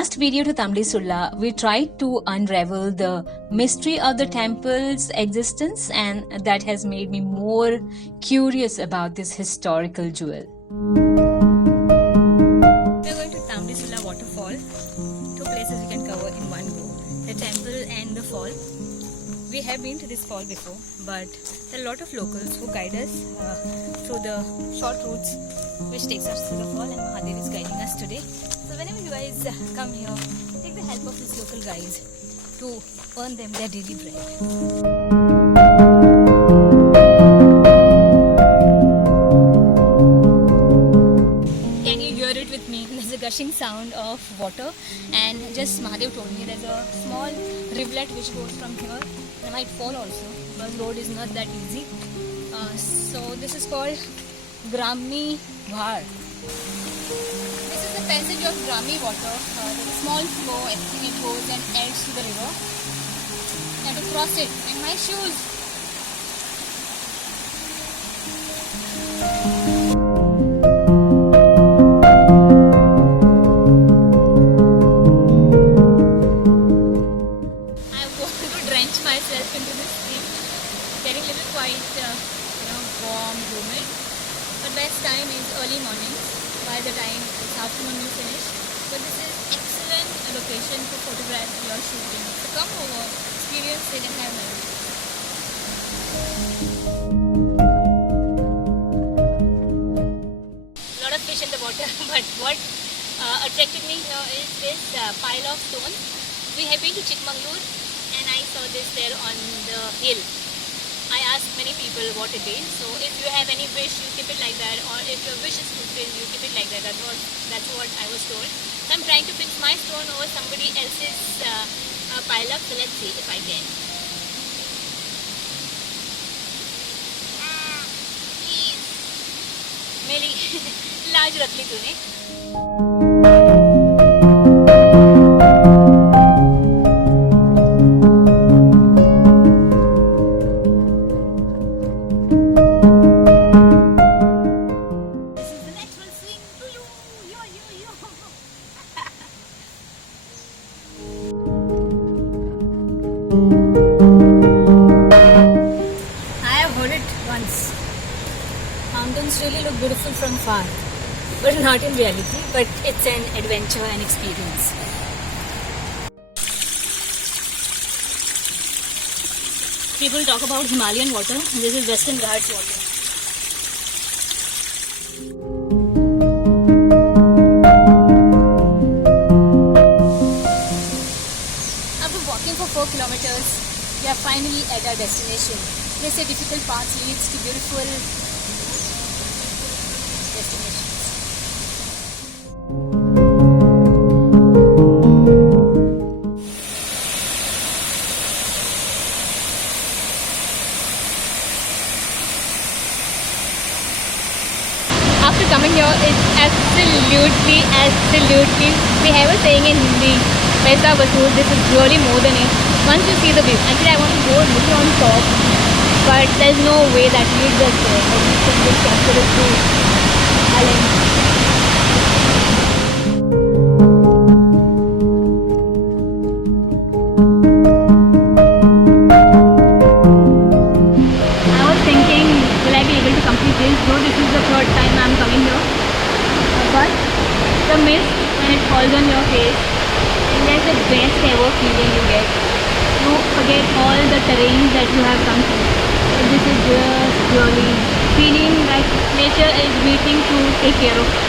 last video to Tamlisulla, we tried to unravel the mystery of the temple's existence, and that has made me more curious about this historical jewel. We're going to Tamlisulla waterfall. Two places we can cover in one go, the temple and the fall. We have been to this fall before, but there are a lot of locals who guide us through the short routes which takes us to the fall, and Mahadev is guiding us today. So whenever you guys come here, take the help of these local guides to earn them their daily bread. Can you hear it with me? There's a gushing sound of water, and just Mahadev told me there's a small rivulet which goes from here. I might fall also because the road is not that easy. So this is called Grami Bhar. This is the passage of Grami water. There's a small flow, I think it goes and ends to the river. I have to cross it in my shoes. I'm going to drench myself into this stream. Getting a little quite, warm, humid. But best time is early morning. By the time it's afternoon you finish. But this is excellent location to photograph your shooting. So come over, experience it and have memories. A lot of fish in the water, but what attracted me here is this pile of stones. We have been to Chikmagalur and I saw this there on the hill. I asked many people what it is. So if you have any wish, you keep it like that, or if your wish is fulfilled, you keep it like that. That's what I was told. So I'm trying to fix my stone over somebody else's pile up. So let's see if I can. Please. Meli, large रख ली तूने. Mountains really look beautiful from far, but not in reality, but it's an adventure and experience. People talk about Himalayan water, and this is Western Ghats water. After walking for 4 kilometers, we are finally at our destination. They say difficult paths leads to beautiful destinations. After coming here, it's absolutely, we have a saying in Hindi, Paisa Vasool, this is really more than it. Once you see the view, actually I want to go a little on top, but there's no way that leads us there. But we can just capture it through Alan. I was thinking, will I be able to complete this? Though this is the third time I'm coming here. But the mist, when it falls on your face, and that's the best ever feeling you get. You forget all the terrains that you have come through. And this is just really feeling that nature is waiting to take care of you.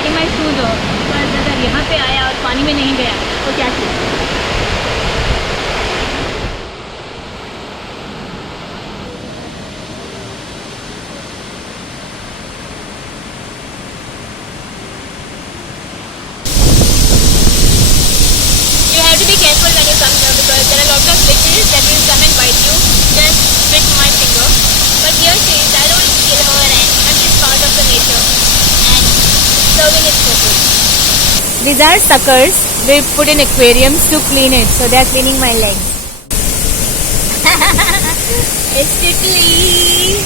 Getting my shoes off, because अगर यहाँ पे आया और पानी में नहीं गया तो क्या चीज़? Careful when you come here because there are lots of glitches that will come and bite you. Just prick my finger. But here she is. I don't kill her, and she's part of the nature and serving its purpose. These are suckers. We put in aquariums to clean it. So they are cleaning my legs. It's tickly.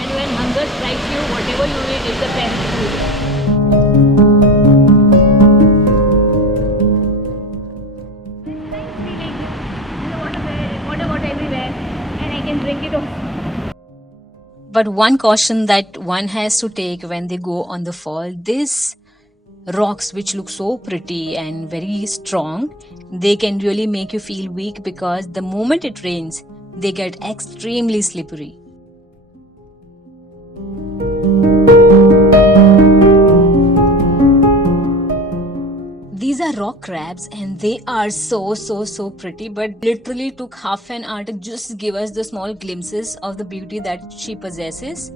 And when hunger strikes you, whatever you eat is the best food. It's nice feeling. Water everywhere, and I can drink it all. But one caution that one has to take when they go on the fall, these rocks which look so pretty and very strong, they can really make you feel weak because the moment it rains, they get extremely slippery. These are rock crabs and they are so pretty, but literally took half an hour to just give us the small glimpses of the beauty that she possesses.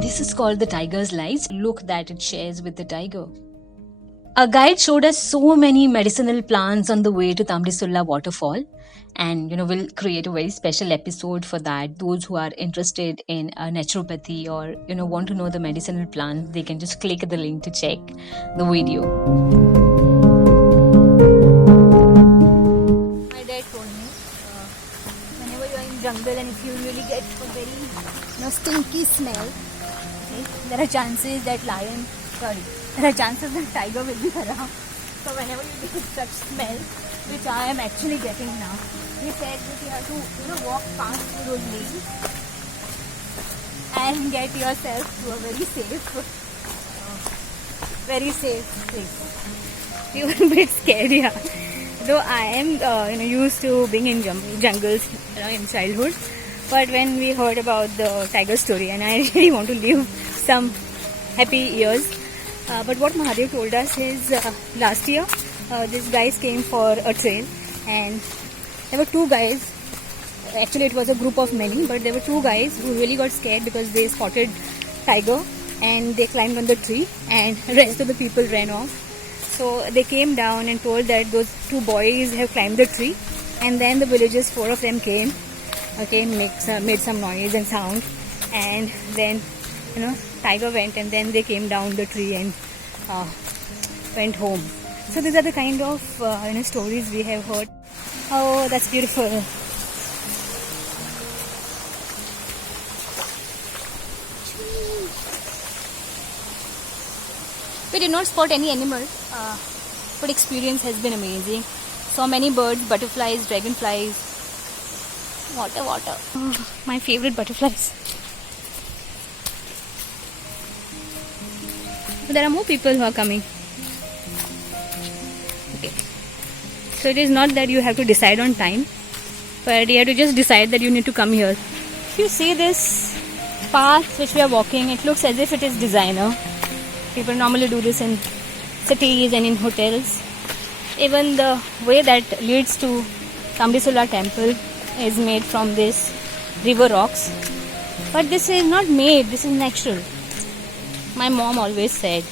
This is called the tiger's lights. Look that it shares with the tiger. A guide showed us so many medicinal plants on the way to Tamrisulla waterfall, and we'll create a very special episode for that. Those who are interested in naturopathy or want to know the medicinal plants, they can just click the link to check the video. My dad told me whenever you are in jungle and if you really get a very stinky smell, there are chances that tiger will be around. So whenever you get such smell, which I am actually getting now, he said that you have to walk past through those lanes and get yourself to a very safe place. You were a bit scared, yeah. Though I am used to being in jungles in childhood. But when we heard about the tiger story, and I really want to live some happy years. But what Mahadev told us is last year, these guys came for a trail, and there were two guys. Actually, it was a group of many, but there were two guys who really got scared because they spotted tiger and they climbed on the tree, and the rest of the people ran off. So they came down and told that those two boys have climbed the tree, and then the villagers, 4 of them came. Okay, made some noise and sound, and then tiger went, and then they came down the tree and went home. So these are the kind of stories we have heard. Oh, that's beautiful. We did not spot any animal, but experience has been amazing. So many birds, butterflies, dragonflies. Water. Oh, my favorite butterflies. So there are more people who are coming. Okay. So it is not that you have to decide on time, but you have to just decide that you need to come here. If you see this path which we are walking, it looks as if it is designer. People normally do this in cities and in hotels. Even the way that leads to Tamrisulla temple is made from this river rocks, but this is not made, this is natural. My mom always said,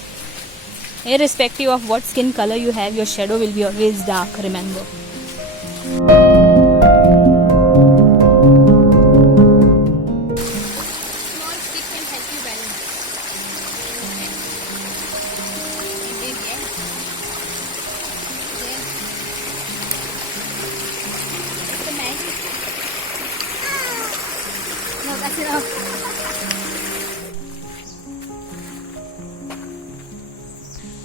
irrespective of what skin color you have, your shadow will be always dark, remember. Small stick can help you balance. It's the magic. No, that's enough.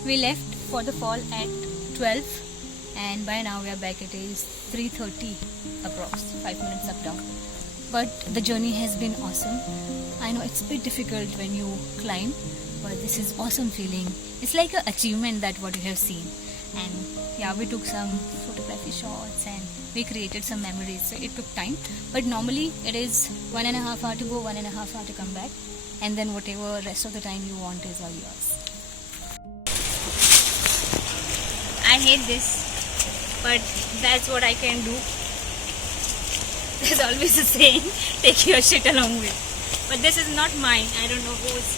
We left for the fall at 12 and by now we are back. It is 3:30 approx, 5 minutes up down. But the journey has been awesome. I know it's a bit difficult when you climb, but this is awesome feeling. It's like an achievement that what you have seen. And yeah, we took some photography shots and we created some memories. So it took time, but normally it is 1.5 hour to go, 1.5 hour to come back, and then whatever rest of the time you want is all yours. I hate this, but that's what I can do. There's always a saying, take your shit along with. But this is not mine. I don't know whose.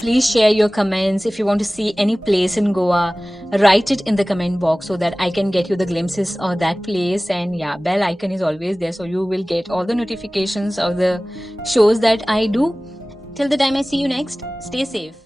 Please share your comments. If you want to see any place in Goa, write it in the comment box so that I can get you the glimpses of that place. And yeah, bell icon is always there, so you will get all the notifications of the shows that I do. Till the time I see you next, stay safe.